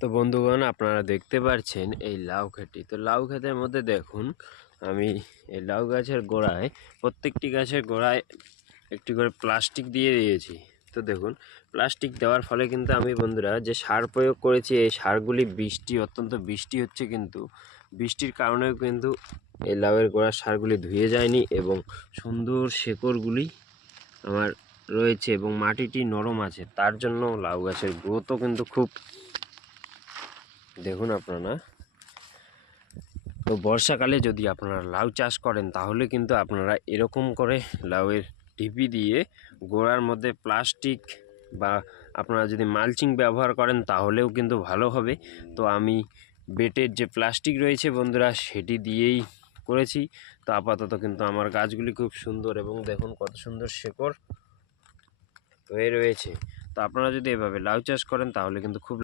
তো বন্ধুগণ, আপনারা দেখতে পাচ্ছেন এই লাউ খেতটি। তো লাউ ক্ষেতের মধ্যে দেখুন, আমি এই লাউ গাছের গোড়ায়, প্রত্যেকটি গাছের গোড়ায় একটি করে প্লাস্টিক দিয়ে দিয়েছি। তো দেখুন, প্লাস্টিক দেওয়ার ফলে কিন্তু আমি বন্ধুরা যে সার প্রয়োগ করেছি, এই সারগুলি অত্যন্ত বৃষ্টি হচ্ছে, কিন্তু বৃষ্টির কারণেও কিন্তু এই লাউয়ের গোড়ার সারগুলি ধুয়ে যায়নি এবং সুন্দর শেকড়গুলি আমার রয়েছে এবং মাটিটি নরম আছে। তার জন্য লাউ গাছের গ্রোথও কিন্তু খুব, দেখুন আপনারা। তো বর্ষাকালে যদি আপনারা লাউ চাষ করেন, তাহলে কিন্তু আপনারা এরকম করে লাউয়ের ঢিপি দিয়ে গোড়ার মধ্যে প্লাস্টিক বা আপনারা যদি মালচিং ব্যবহার করেন, তাহলেও কিন্তু ভালো হবে। তো আমি বেটের যে প্লাস্টিক রয়েছে বন্ধুরা, সেটি দিয়েই করেছি। তো আপাতত কিন্তু আমার গাছগুলি খুব সুন্দর এবং দেখুন কত সুন্দর শেকড় হয়ে রয়েছে। তো আপনারা যদি এভাবে লাউ চাষ করেন, তাহলে কিন্তু খুব